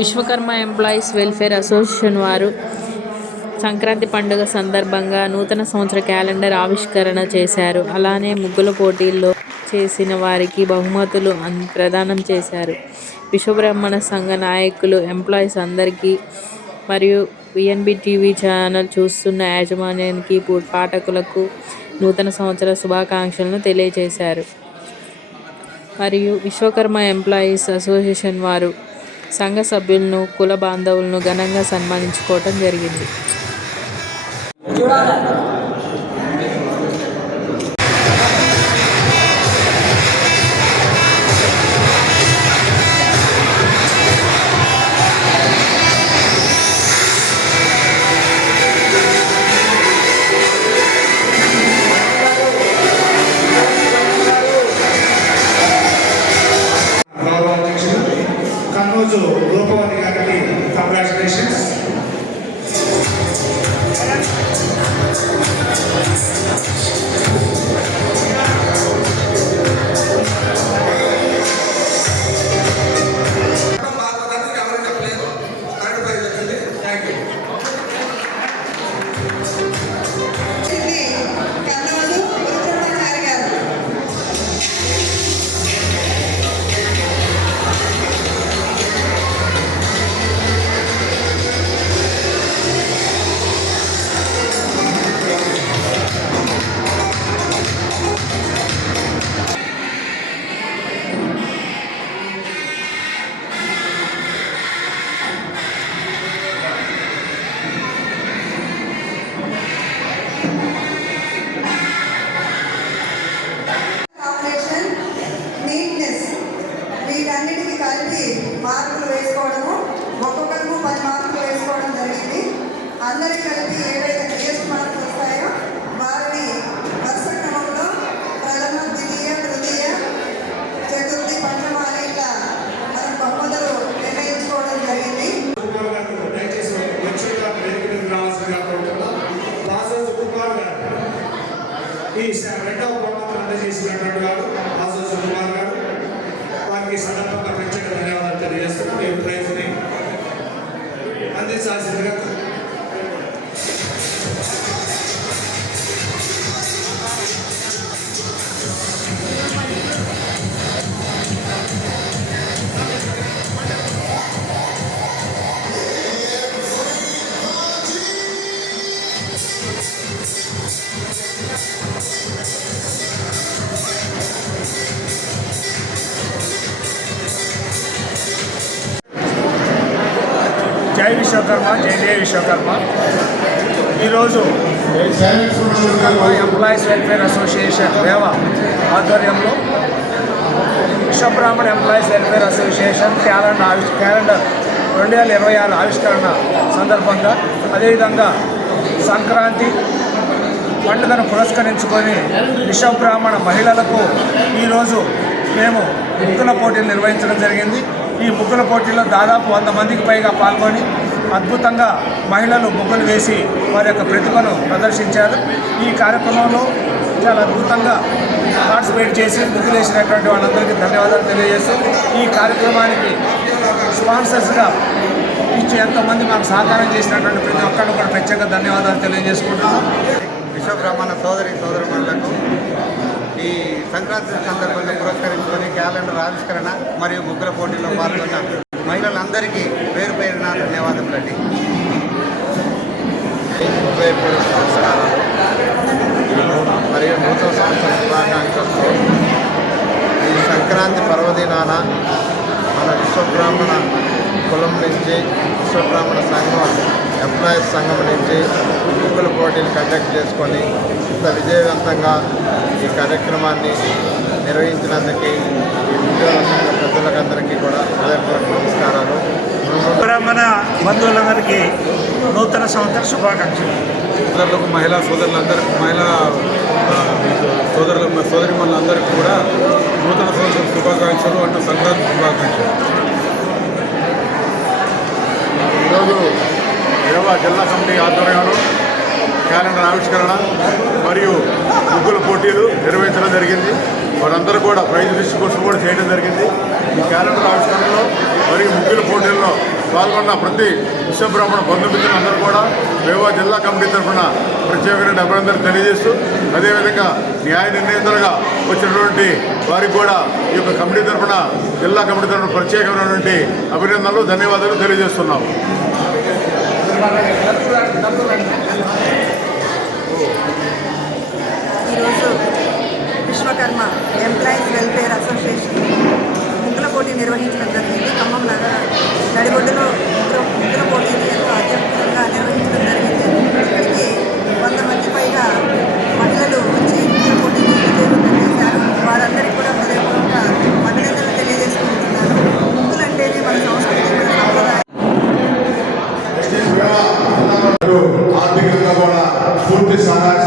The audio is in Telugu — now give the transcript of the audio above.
విశ్వకర్మ ఎంప్లాయీస్ వెల్ఫేర్ అసోసియేషన్ వారు సంక్రాంతి పండుగ సందర్భంగా నూతన సంవత్సర క్యాలెండర్ ఆవిష్కరణ చేశారు. అలానే ముగ్గుల పోటీల్లో చేసిన వారికి బహుమతులు ప్రదానం చేశారు. విశ్వబ్రాహ్మణ సంఘ నాయకులు ఎంప్లాయీస్ అందరికీ మరియు విఎన్బి టీవీ ఛానల్ చూస్తున్న యాజమాన్యానికి, పాఠకులకు నూతన సంవత్సర శుభాకాంక్షలను తెలియజేశారు. మరియు విశ్వకర్మ ఎంప్లాయీస్ అసోసియేషన్ వారు సంఘ సభ్యులను, కుల బాంధవులను ఘనంగా సన్మానించుకోవటం జరిగింది. రూపవతి గారికి కంగ్రాచులేషన్స్. వీటన్నిటికీ కలిపి మార్కులు వేసుకోవడము, ఒక్కొక్కరికి 10 మార్కులు వేసుకోవడం జరిగింది. అందరికి కలిపి ఏవైతే హైయెస్ట్ మార్కులు వస్తాయో వారిని వరుస క్రమంలో ప్రథమ, ద్వితీయ, తృతీయ, చతుర్థి, పంచమ అని ఇట్లా మనం బహుమతులు నిర్ణయించుకోవడం జరిగింది. ఈ రెండవ బహుమతులు అందజేసినటువంటి వారు ఆసోసి కుమార్ గారు, వారికి సందర్భంగా ప్రత్యేక ధన్యవాదాలు తెలియజేస్తున్నాం. ఈ ప్రైజ్ని అందించాల్సిందిగా జై విశ్వకర్మ, జై జై విశ్వకర్మ. ఈరోజు విశ్వకర్మ ఎంప్లాయీస్ వెల్ఫేర్ అసోసియేషన్ వేవ ఆధ్వర్యంలో Vishwabrahmana employees welfare association calendar 2026 ఆవిష్కరణ సందర్భంగా, అదేవిధంగా సంక్రాంతి పండుగను పురస్కరించుకొని విశ్వబ్రాహ్మణ మహిళలకు ఈరోజు మేము ముగ్గుల పోటీలు నిర్వహించడం జరిగింది. ఈ ముగ్గుల పోటీలో దాదాపు 100 మందికి పైగా పాల్గొని అద్భుతంగా మహిళలు ముగ్గులు వేసి వారి యొక్క ప్రతిభను ప్రదర్శించారు. ఈ కార్యక్రమంలో చాలా అద్భుతంగా పార్టిసిపేట్ చేసి ముగ్గులు వేసినటువంటి వాళ్ళందరికీ ధన్యవాదాలు తెలియజేస్తూ, ఈ కార్యక్రమానికి స్పాన్సర్స్గా ఇచ్చి ఎంతోమంది మాకు సహకారం చేసినటువంటి ప్రతి ఒక్కరిని కూడా ప్రత్యేక ధన్యవాదాలు తెలియజేసుకుంటున్నాం. విశ్వబ్రాహ్మణ సోదరులకు ఈ సంక్రాంతి సందర్భంగా పురస్కరించుకొని క్యాలెండర్ ఆవిష్కరణ మరియు ముగ్గుల పోటీల్లో పాల్గొన్న మహిళలందరికీ పేరు పేరున ధన్యవాదములండి. నమస్కారాలు మరియు నూతన సంవత్సర శుభాకాంక్షలతో ఈ సంక్రాంతి పర్వదినాన మన విశ్వబ్రాహ్మణ కులం నుంచి, విశ్వబ్రాహ్మణ సంఘం ఎంప్లాయీస్ సంఘం నుంచి ముగ్గుల పోటీలు కండక్ట్ చేసుకొని ఇంత విజయవంతంగా ఈ కార్యక్రమాన్ని నిర్వహించినందుకు ఈ ఉద్యోగ సంఘ ప్రజలందరికీ కూడా హృదయపూర్వక నమస్కారాలు. బ్రాహ్మణ బంధువులందరికీ నూతన సంవత్సర శుభాకాంక్షలు. సోదరులకు, మహిళా సోదరులందరికీ, సోదరిమణులందరికీ కూడా నూతన సంవత్సర శుభాకాంక్షలు అంటూ సంక్రాంతి శుభాకాంక్షలు. ఈరోజు జిల్లా కమిటీ ఆధ్వర్యంలో క్యాలెండర్ ఆవిష్కరణ మరియు ముగ్గుల పోటీలు నిర్వహించడం జరిగింది. వారందరూ కూడా ప్రైజ్ డిస్ట్రిబ్యూషన్ కూడా చేయడం జరిగింది. ఈ క్యాలెండర్ ఆవిష్కరణలో మరియు ముగ్గుల పోటీల్లో పాల్గొన్న ప్రతి విశ్వబ్రాహ్మణ బంధుమిత్రులందరూ కూడా వేవా జిల్లా కమిటీ తరఫున ప్రత్యేకమైన అభినందనలు తెలియజేస్తూ అదేవిధంగా న్యాయ నిర్ణేతలుగా వచ్చినటువంటి వారికి కూడా ఈ యొక్క కమిటీ తరఫున జిల్లా కమిటీ తరఫున ప్రత్యేకమైనటువంటి అభినందనలు ధన్యవాదాలు తెలియజేస్తున్నాము. ఈరోజు విశ్వకర్మ ఎంప్లాయీస్ వెల్ఫేర్ అసోసియేషన్ ముగ్గుల పోటీ నిర్వహించడం జరిగింది. ఖమ్మం నగర నడిబొడ్డులో ముగ్గుల పోటీని ఎంతో అత్యద్భుతంగా నిర్వహించడం జరిగింది. ఇక్కడికి 100 మంది పైగా మహిళలు వచ్చి ముగ్గుల పోటీని విజయవంతం చేశారు. వారందరికీ కూడా హృదయపూర్వక అభినందనలు తెలియజేసుకుంటున్నారు. ముగ్గులు అంటేనే మన సంస్కృతి, మన సంప్రదాయం. ఆర్థికంగా కూడా పూర్తి సహాయం